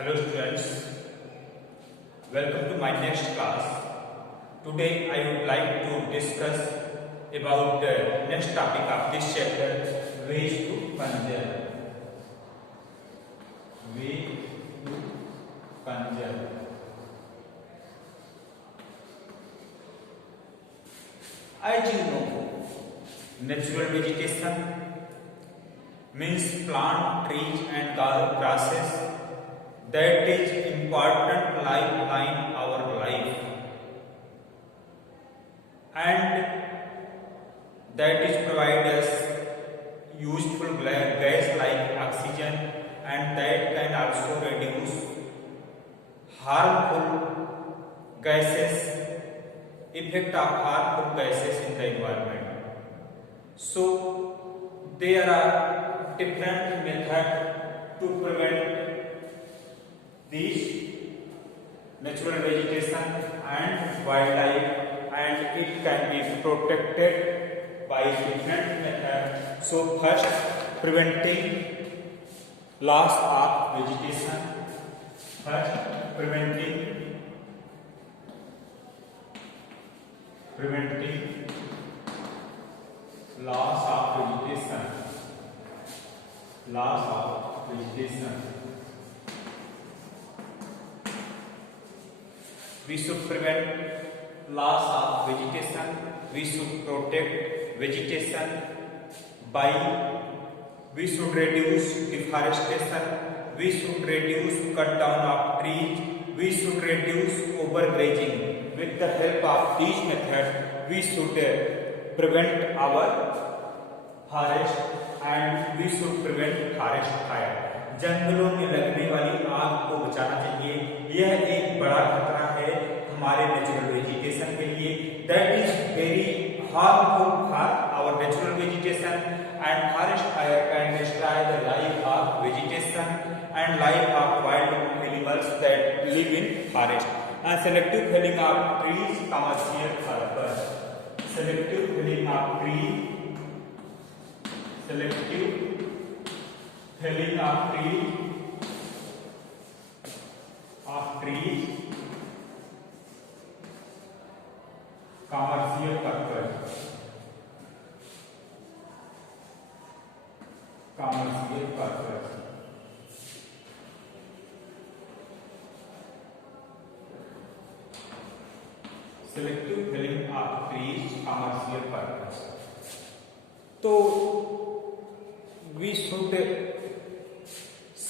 Hello students, welcome to my next class. Today I would like to discuss about the next topic of this chapter, ways to conserve. Way to conserve. As you know, natural vegetation means plant, trees and grasses that is important lifeline our life, and that is provide us useful gas like oxygen, and that can also reduce harmful gases, effect of harmful gases in the environment. So there are different methods to prevent these natural vegetation and wildlife, and it can be protected by different methods. So first, preventing loss of vegetation. First, preventing loss of vegetation. Loss of vegetation. We should prevent loss of vegetation. We should protect vegetation by we should reduce deforestation. We should reduce cut down of trees. We should reduce overgrazing. With the help of these methods, we should prevent our forest, and we should prevent forest fire. जंगलों में लगने वाली आग को बचाना चाहिए। यह एक बड़ा खतरा है हमारे नेचुरल वेजिटेशन के लिए। That is very harmful for our natural vegetation, and forest fire can destroy the life of vegetation and life of wild animals that live in forest. And selective felling of trees commercial purpose. Selective felling of trees, selective felling of trees commercial purpose. Selective felling of trees commercial purpose. तो we should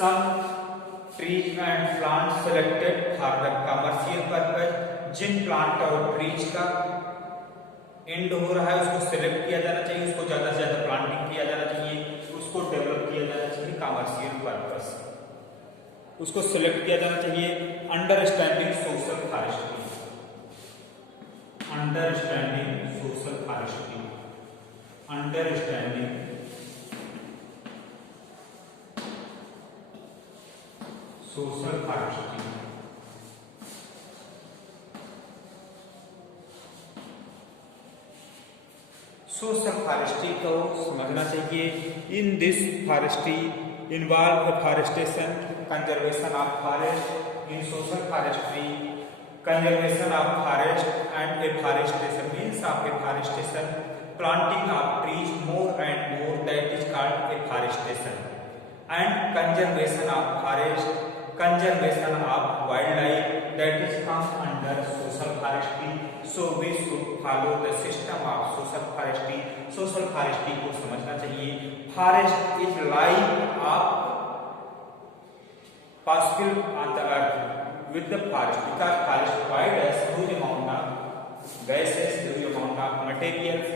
some trees and plants selected for the commercial purpose. जिन plant और trees का end हो रहा है उसको सेलेक्ट किया जाना चाहिए, उसको ज्यादा से ज्यादा प्लांटिंग किया जाना चाहिए, उसको डेवलप किया जाना चाहिए कमर्शियल पर्पस, उसको सेलेक्ट किया जाना चाहिए। Understanding social forestry. Understanding social forestry. Understanding social forestry. Social forestry को समझना चाहिए. In this forestry involve forestation, conservation of forest. In social forestry conservation of forest and afforestation means of afforestation, planting of trees more and more, that is called afforestation, and conservation of forest, conservation of wildlife, that is come under social forestry. So we should follow the system of social forestry. Social forestry को समझना चाहिए. Forest is life of possible on the earth with the forest, because forest provides us huge amount of gases, huge amount of materials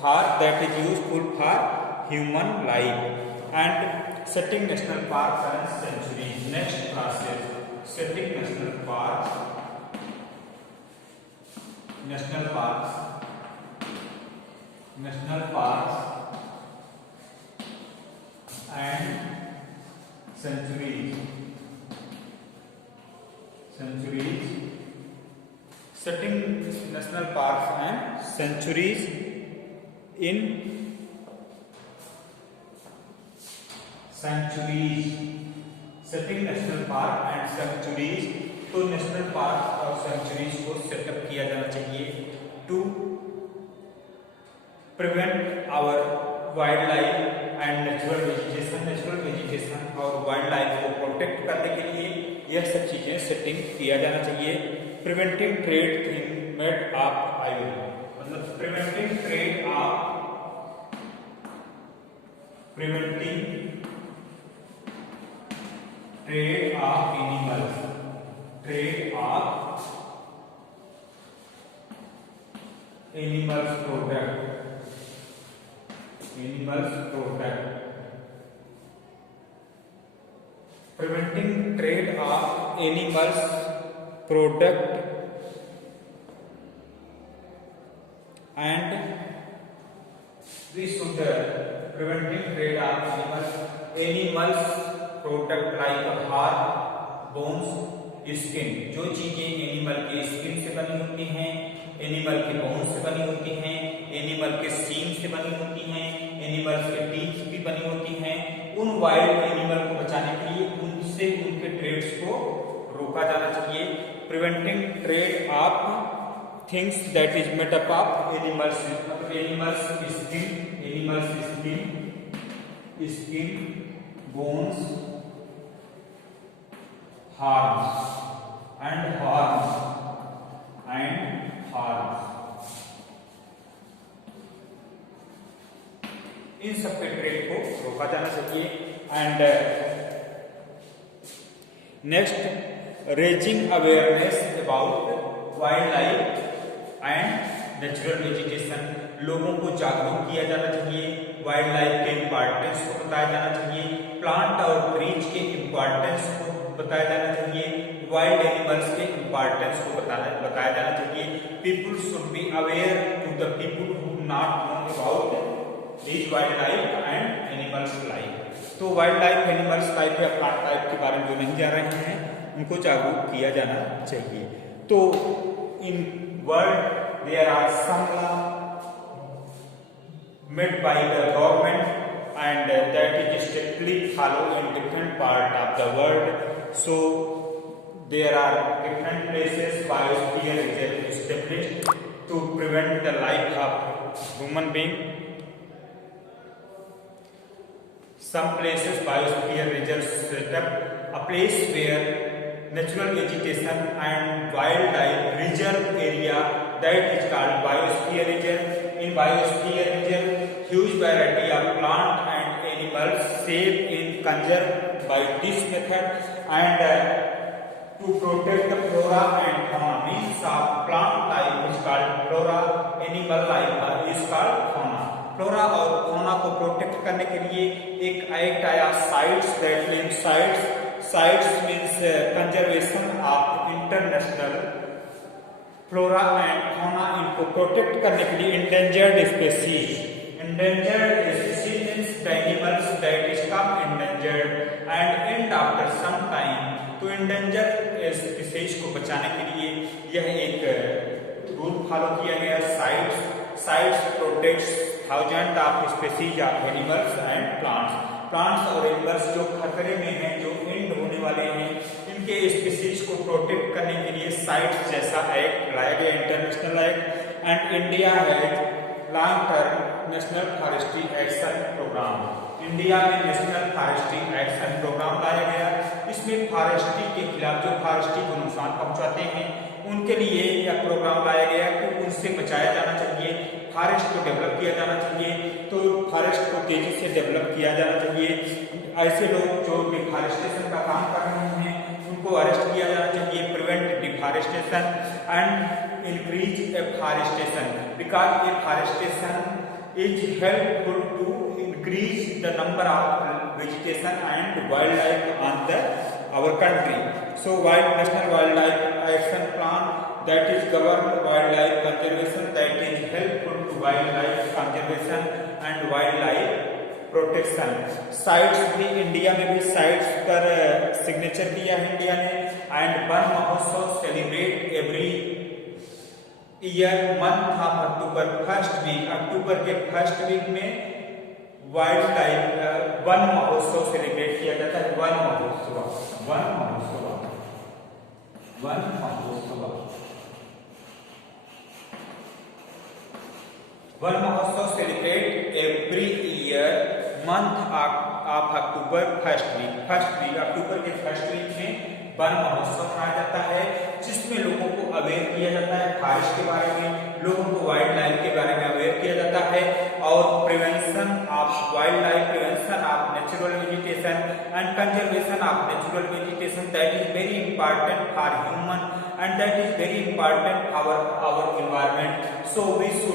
for that is useful for human life. And setting national parks and sanctuaries. Next process, setting national parks, national parks and sanctuaries. Setting national parks and sanctuaries in sanctuaries setting national park and sanctuaries, तो national park और sanctuaries को setup किया जाना चाहिए to prevent our wild life and natural vegetation और wild life को protect करने के लिए यह सब चीजें सेटिंग किया जाना चाहिए। Preventing trade thing made of ivory, मतलब preventing trade of animals, trade of animals product, preventing trade of animals product and we should preventing trade of animals product like heart, bones, skin, जो चीजें एनिमल के स्किन से बनी होती हैं, एनिमल के बोन से बनी होती हैं, एनिमल के सींग से बनी होती हैं, एनिमल्स के टीथ भी बनी होती हैं, उन वाइल्ड एनिमल को बचाने के लिए उनसे उनके ट्रेड्स को रोका जाना चाहिए। Preventing trade of things that is made up of animals, skin, bones, horns and in सब के ट्रेड को रोका जाना चाहिए। And next, raising awareness about wild life and natural vegetation, लोगों को जागरूक किया जाना चाहिए, वाइल्ड लाइफ के इम्पोर्टेंस को बताया जाना चाहिए, प्लांट और ट्रीज के इम्पोर्टेंस को बताया जाना चाहिए, वाइल्ड एनिमल्स के इम्पोर्टेंस को बताया जाना चाहिए। People should be aware to the people who not know about this wild life and animals life, तो वाइल्ड लाइफ, एनिमल्स लाइफ या प्लांट लाइफ के बारे में जो नहीं जा रहे हैं उनको जागरूक किया जाना चाहिए। तो in world there are some law made by the government and that is strictly follow in different part of the world, so there are different places biosphere reserve established to prevent the life of human being. Some places biosphere reserves set up, a place where natural vegetation and wildlife reserve area, that is called biosphere reserve. In biosphere reserve, huge variety of plant and animals saved in conserved by this method, and to protect the flora and fauna, means of plant life is called flora, animal life is called fauna. Flora और fauna को protect करने के लिए एक act आया, CITES, that means CITES means conservation of international flora and fauna, इनको protect करने के लिए endangered species means the animals that is come endangered and and after some time, तो इंडेंजर स्पीशीज को बचाने के लिए यह एक रूल फॉलो किया गया। Sites protects thousand of species of animals and plants और एनिमल्स जो खतरे में हैं, जो एंड होने वाले हैं, इनके स्पीशीज को प्रोटेक्ट करने के लिए साइट्स जैसा एक्ट लाया गया, international act. And India has long term national forestry action programme, India में नेशनल फॉरेस्ट्री एक्शन प्रोग्राम लाया गया। इसमें फॉरेस्ट्री के खिलाफ, जो फॉरेस्ट्री को नुकसान पहुंचाते हैं, उनके लिए यह प्रोग्राम लाया गया कि उनसे बचाया जाना चाहिए, फॉरेस्ट को डेवलप किया जाना चाहिए, तो फॉरेस्ट को तेजी से डेवलप किया जाना चाहिए। ऐसे लोग जो डिफॉरेस्टेशन का काम कर रहे हैं उनको अरेस्ट किया जाना चाहिए। Prevent deforestation and increase afforestation, because afforestation is helpful to increase the number of vegetation and wildlife on our country. So National Wildlife Action Plan, that is govern wildlife conservation, that is helpful to wildlife conservation and wildlife protection. CITES भी India में भी CITES पर signature किया है India ने। And Van Mahotsav celebrate every year month of October, first week, October के first week में wildlife Van Mahotsav celebrate किया जाता है। Van Mahotsav Van Mahotsav. Van Mahotsav celebrate every year month of October first week October के फर्स्ट वीक में वन महोत्सव मनाया जाता है, जिसमें लोगों को अवेयर किया जाता है फॉरेस्ट के बारे में, लोगों को वाइल्ड लाइफ के बारे में अवेयर किया जाता है, और prevention of wild life, prevention of natural vegetation and conservation of natural vegetation, that is very important for human and that is very important our environment. So we should